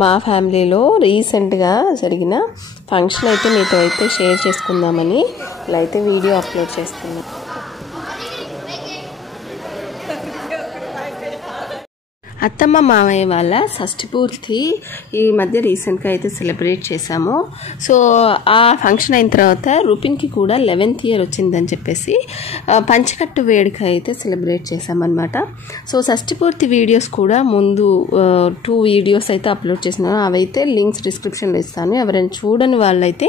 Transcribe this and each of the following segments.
మా ఫ్యామిలీలో రీసెంట్గా జరిగిన ఫంక్షన్ అయితే మీతో అయితే షేర్ చేసుకుందామని ఇలా అయితే వీడియో అప్లోడ్ చేస్తున్నాను. అత్తమ్మ మామయ్య వాళ్ళ షష్ఠి పూర్తి ఈ మధ్య రీసెంట్గా అయితే సెలబ్రేట్ చేశాము. సో ఆ ఫంక్షన్ అయిన తర్వాత రుపిన్కి కూడా 11th ఇయర్ వచ్చిందని చెప్పేసి పంచకట్టు వేడుక అయితే సెలబ్రేట్ చేశామన్నమాట. సో షష్ఠి పూర్తి వీడియోస్ కూడా ముందు 2 వీడియోస్ అయితే అప్లోడ్ చేసినాను. అవైతే లింక్స్ డిస్క్రిప్షన్లో ఇస్తాను. ఎవరైనా చూడని వాళ్ళైతే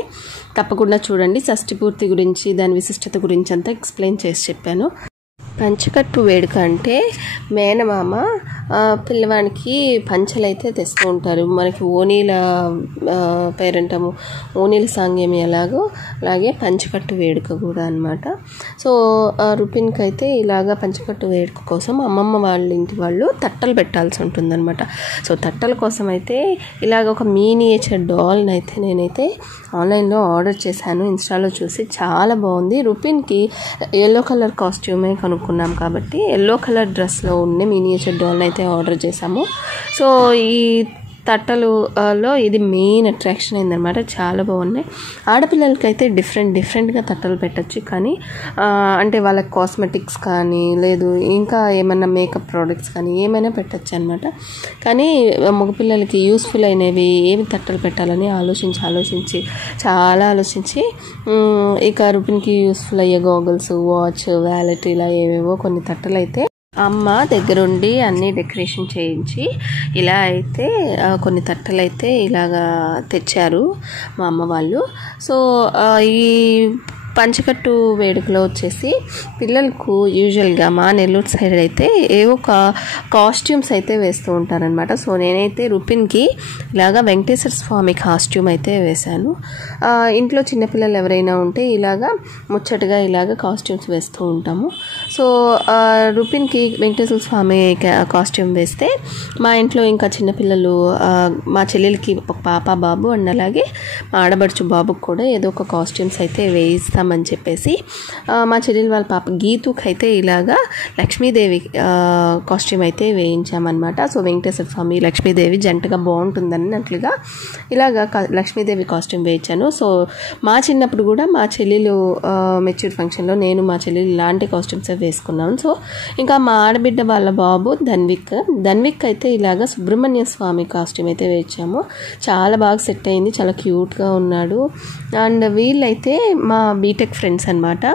తప్పకుండా చూడండి. షష్ఠి పూర్తి గురించి దాని విశిష్టత గురించి అంతా ఎక్స్ప్లెయిన్ చేసి చెప్పాను. పంచకట్టు వేడుక అంటే మేనమామ పిల్లవానికి పంచలు అయితే తెస్తూ ఉంటారు. మనకి ఓనీల పేరంటాము, ఓనీల సాంగ్యం ఎలాగో అలాగే పంచకట్టు వేడుక కూడా అనమాట. సో రుపిన్కి అయితే ఇలాగా పంచకట్టు వేడుక కోసం అమ్మమ్మ వాళ్ళ ఇంటి వాళ్ళు తట్టలు పెట్టాల్సి ఉంటుందన్నమాట. సో తట్టల కోసం అయితే ఇలాగ ఒక మినియేచర్ డాల్ని అయితే నేనైతే ఆన్లైన్లో ఆర్డర్ చేశాను. ఇన్స్టాలో చూసి చాలా బాగుంది. రుపిన్కి ఎల్లో కలర్ కాస్ట్యూమే కొనుక్కున్నాం కాబట్టి ఎల్లో కలర్ డ్రెస్లో ఉండే మినియేచర్ డాల్ని అయితే ఆర్డర్ చేశాము. సో ఈ తట్టలులో ఇది మెయిన్ అట్రాక్షన్ అయిందనమాట. చాలా బాగున్నాయి. ఆడపిల్లలకి అయితే డిఫరెంట్గా తట్టలు పెట్టచ్చు. కానీ అంటే వాళ్ళకి కాస్మెటిక్స్ కానీ లేదు ఇంకా ఏమన్నా మేకప్ ప్రోడక్ట్స్ కానీ ఏమైనా పెట్టచ్చు అనమాట. కానీ మగపిల్లలకి యూస్ఫుల్ అయినవి ఏమి తట్టలు పెట్టాలని ఆలోచించి ఇక రుపిన్కి యూస్ఫుల్ అయ్యే గోగల్స్, వాచ్, వ్యాలెట్ ఇలా ఏవేవో కొన్ని తట్టలు అయితే అమ్మ దగ్గరుండి అన్నీ డెకరేషన్ చేయించి ఇలా అయితే కొన్ని తట్టలు అయితే ఇలాగా తెచ్చారు మా అమ్మ వాళ్ళు. సో ఈ పంచకట్టు వేడుకలో వచ్చేసి పిల్లలకు యూజువల్గా మా నెల్లూరు సైడ్ అయితే ఏవో కాస్ట్యూమ్స్ అయితే వేస్తూ ఉంటారనమాట. సో నేనైతే రుపిన్కి ఇలాగా వెంకటేశ్వర స్వామి కాస్ట్యూమ్ అయితే వేశాను. ఇంట్లో చిన్నపిల్లలు ఎవరైనా ఉంటే ఇలాగా ముచ్చటగా ఇలాగ కాస్ట్యూమ్స్ వేస్తూ ఉంటాము. సో రుపిన్కి వెంకటేశ్వర స్వామి కాస్ట్యూమ్ వేస్తే మా ఇంట్లో ఇంకా చిన్నపిల్లలు మా చెల్లెలకి ఒక పాప బాబు అండ్ అలాగే మా ఆడబడుచు బాబుకి కూడా ఏదో ఒక కాస్ట్యూమ్స్ అయితే వేయిస్తామని చెప్పేసి మా చెల్లెలు వాళ్ళ పాప గీతుకి అయితే ఇలాగా లక్ష్మీదేవి కాస్ట్యూమ్ అయితే వేయించామన్నమాట. సో వెంకటేశ్వర స్వామి లక్ష్మీదేవి జంటగా బాగుంటుందన్నట్లుగా ఇలాగా లక్ష్మీదేవి కాస్ట్యూమ్ వేయించాను. సో మా చిన్నప్పుడు కూడా మా చెల్లెలు మెచ్యూర్ ఫంక్షన్లో నేను మా చెల్లెలు ఇలాంటి కాస్ట్యూమ్స్ వేసుకున్నాను. సో ఇంకా మా ఆడబిడ్డ వాళ్ళ బాబు ధన్విక్ అయితే ఇలాగా సుబ్రహ్మణ్య స్వామి కాస్ట్యూమ్ అయితే వేయించాము. చాలా బాగా సెట్ అయింది. చాలా క్యూట్గా ఉన్నాడు. అండ్ వీళ్ళైతే మా బీటెక్ ఫ్రెండ్స్ అనమాట.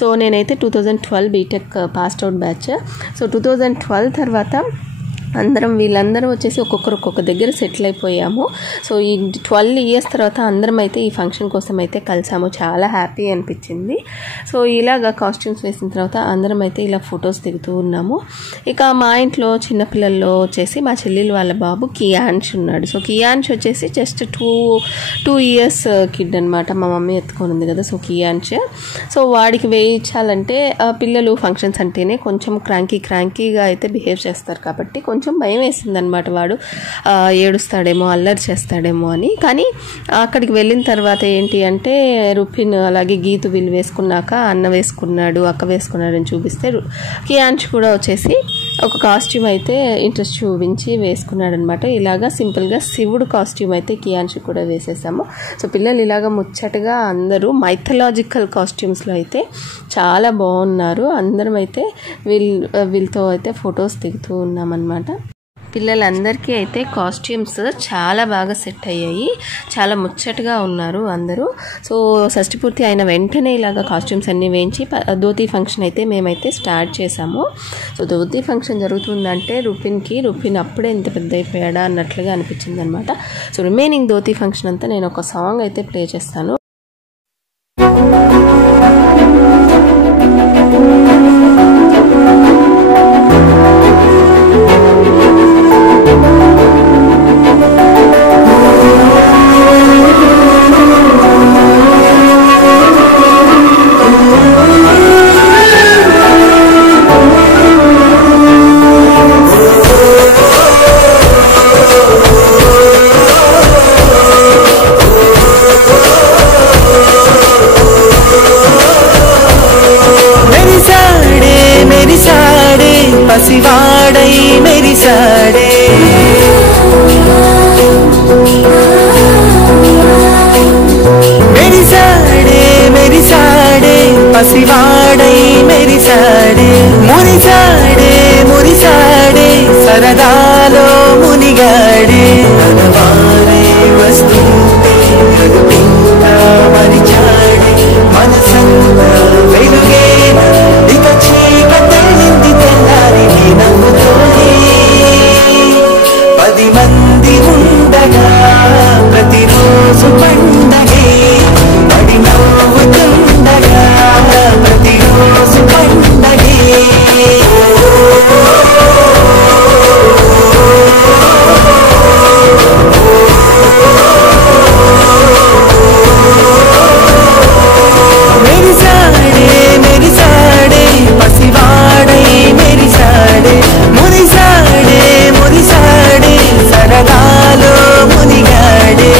సో నేనైతే 2012 BTech passed out batch. So 2012 తర్వాత వీళ్ళందరూ వచ్చేసి ఒక్కొక్క దగ్గర సెటిల్ అయిపోయాము. సో ఈ 12 ఇయర్స్ తర్వాత అందరం అయితే ఈ ఫంక్షన్ కోసం అయితే కలిసాము. చాలా హ్యాపీ అనిపించింది. సో ఇలాగా కాస్ట్యూమ్స్ వేసిన తర్వాత అందరం అయితే ఇలా ఫొటోస్ దిగుతూ ఉన్నాము. ఇక మా ఇంట్లో చిన్నపిల్లల్లో వచ్చేసి మా చెల్లెలు వాళ్ళ బాబు కియాన్ష్ ఉన్నాడు. సో కియాన్ష్ వచ్చేసి జస్ట్ 2 ఇయర్స్ కిడ్ అనమాట. మా మమ్మీ ఎత్తుకొని ఉంది కదా. సో కియాన్ష్ సో వాడికి వేయించాలంటే పిల్లలు ఫంక్షన్స్ అంటేనే కొంచెం క్రాంకీగా అయితే బిహేవ్ చేస్తారు కాబట్టి కొంచెం భయం వేసింది అనమాట. వాడు ఏడుస్తాడేమో, అల్లరి చేస్తాడేమో అని. కానీ అక్కడికి వెళ్ళిన తర్వాత ఏంటి అంటే రుపిన్ అలాగే గీతు వీళ్ళు వేసుకున్నాక అన్న వేసుకున్నాడు, అక్క వేసుకున్నాడు అని చూపిస్తే కియాన్ష్ కూడా వచ్చేసి ఒక కాస్ట్యూమ్ అయితే ఇంట్రెస్ట్ చూపించి వేసుకున్నాడు అనమాట. ఇలాగా సింపుల్గా శివుడు కాస్ట్యూమ్ అయితే కియాన్ష్ కూడా వేసేసాము. సో పిల్లలు ఇలాగ ముచ్చటగా అందరూ మైథలాజికల్ కాస్ట్యూమ్స్లో అయితే చాలా బాగున్నారు. అందరం అయితే వీళ్ళతో అయితే ఫొటోస్ దిగుతూ ఉన్నామన్నమాట. పిల్లలందరికీ అయితే కాస్ట్యూమ్స్ చాలా బాగా సెట్ అయ్యాయి. చాలా ముచ్చటగా ఉన్నారు అందరూ. సో షష్ఠి పూర్తి అయిన వెంటనే ఇలాగ కాస్ట్యూమ్స్ అన్నీ వేయించి ధోతి ఫంక్షన్ అయితే మేమైతే స్టార్ట్ చేసాము. సో ధోతి ఫంక్షన్ జరుగుతుందంటే రుపిన్ అప్పుడే ఇంత పెద్ద అయిపోయాడా అన్నట్లుగా అనిపించింది అనమాట. సో రిమైనింగ్ ధోతి ఫంక్షన్ అంతా నేను ఒక సాంగ్ అయితే ప్లే చేస్తాను. మంది ఉండగా ప్రతిరోజు పండగే పడి నవ్వుతుండగా ప్రతిరోజు పండగే మెరిసాడే పసివాడై మెరిసాడే మురిసాడే సరదాలో మునిగాడే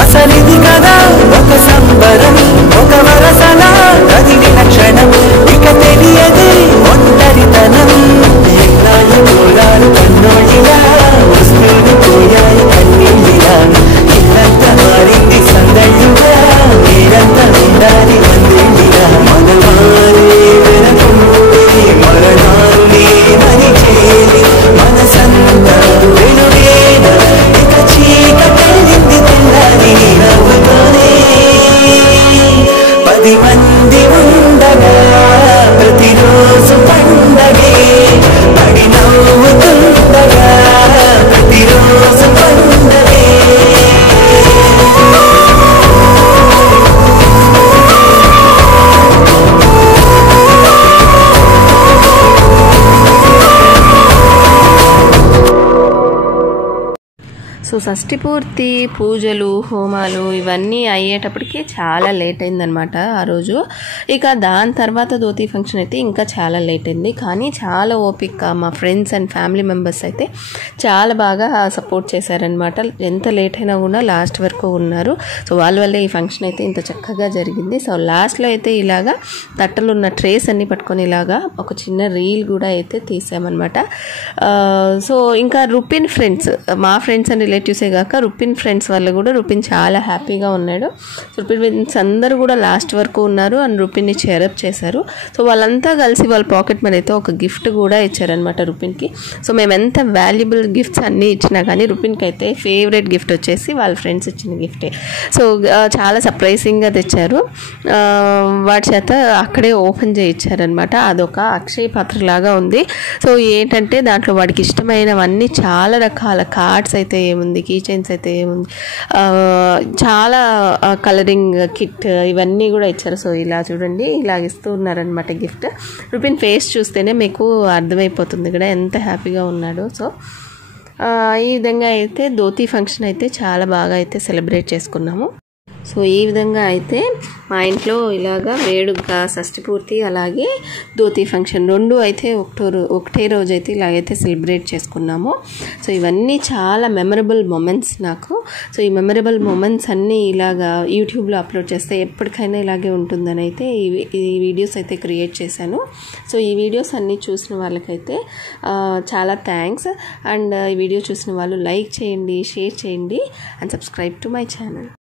అసలిది కదా ఒక సంబరం ఒక వరసలా కదిలిన క్షణం ఇక తెలియదే ఒంటరితనం ఎన్నాళ్ళు కోరారు కన్నోళ్ళిలా వస్తూని పోయాయి కన్నీళ్ళిలా ఇల్లంతా మారింది సందళ్ళుగా మీరంతా ఉండాలి వందేళ్ళిలా మనవారే వెనకుంటే మరణాన్ని మరిచేలి మనసంతా వెలువేన ఇక చీకటెళ్ళింది తెల్లారి నవ్వుతోనే 10 మంది ఉండగా ప్రతిరోజు పండగే పడి నవ్వుతుండగా ప్రతిరోజు పండగే సో షష్ఠి పూర్తి పూజలు హోమాలు ఇవన్నీ అయ్యేటప్పటికి చాలా లేట్ అయిందనమాట ఆ రోజు. ఇక దాని తర్వాత ధోతి ఫంక్షన్ అయితే ఇంకా చాలా లేట్ అయింది. కానీ చాలా ఓపిక మా ఫ్రెండ్స్ అండ్ ఫ్యామిలీ మెంబర్స్ అయితే చాలా బాగా సపోర్ట్ చేశారనమాట. ఎంత లేట్ అయినా కూడా లాస్ట్ వరకు ఉన్నారు. సో వాళ్ళ వల్లే ఈ ఫంక్షన్ అయితే ఇంత చక్కగా జరిగింది. సో లాస్ట్లో అయితే ఇలాగా తట్టలు ఉన్న ట్రేస్ అన్ని పట్టుకొని ఇలాగా ఒక చిన్న రీల్ కూడా అయితే తీసామన్నమాట. సో ఇంకా రుపిన్ ఫ్రెండ్స్, మా ఫ్రెండ్స్ అండ్ రిలేటివ్సే కాక రుపిన్ ఫ్రెండ్స్ వాళ్ళు కూడా రుపిన్ చాలా హ్యాపీగా ఉన్నాడు. సో రుపిన్ ఫ్రెండ్స్ అందరూ కూడా లాస్ట్ వరకు ఉన్నారు అండ్ రుపిన్ని చేరప్ చేశారు. సో వాళ్ళంతా కలిసి వాళ్ళ పాకెట్ మనీ అయితే ఒక గిఫ్ట్ కూడా ఇచ్చారనమాట రుపిన్కి. సో మేము ఎంత వాల్యుబుల్ గిఫ్ట్స్ అన్నీ ఇచ్చినా కానీ రుపిన్కి అయితే ఫేవరెట్ గిఫ్ట్ వచ్చేసి వాళ్ళ ఫ్రెండ్స్ ఇచ్చిన గిఫ్టే. సో చాలా సర్ప్రైజింగ్గా తెచ్చారు. వాటి చేత అక్కడే ఓపెన్ చేయించారనమాట. అదొక అక్షయ పాత్ర లాగా ఉంది. సో ఏంటంటే దాంట్లో వాడికి ఇష్టమైనవన్నీ చాలా రకాల కార్డ్స్ అయితే ఏముంది, కీ చైన్స్ అయితే ఏముంది, చాలా కలరింగ్ కిట్ ఇవన్నీ కూడా ఇచ్చారు. సో ఇలా చూడండి, ఇలా ఇస్తూ ఉన్నారనమాట గిఫ్ట్. రుపిన్ ఫేస్ చూస్తేనే మీకు అర్థమైపోతుంది కూడా ఎంత హ్యాపీగా ఉన్నాడో. సో ఈ విధంగా అయితే ధోతి ఫంక్షన్ అయితే చాలా బాగా అయితే సెలబ్రేట్ చేసుకున్నాము. సో ఈ విధంగా అయితే మా ఇంట్లో ఇలాగా వేడుక షష్ఠి పూర్తి అలాగే ధోతి ఫంక్షన్ రెండు అయితే ఒకటే రోజు అయితే ఇలాగైతే సెలబ్రేట్ చేసుకున్నాము. సో ఇవన్నీ చాలా మెమరబుల్ మూమెంట్స్ నాకు. సో ఈ మెమరబుల్ మూమెంట్స్ అన్నీ ఇలాగా యూట్యూబ్లో అప్లోడ్ చేస్తే ఎప్పటికైనా ఇలాగే ఉంటుందని అయితే ఈ వీడియోస్ అయితే క్రియేట్ చేశాను. సో ఈ వీడియోస్ అన్నీ చూసిన వాళ్ళకైతే చాలా థ్యాంక్స్. అండ్ ఈ వీడియో చూసిన వాళ్ళు లైక్ చేయండి, షేర్ చేయండి and subscribe to my channel.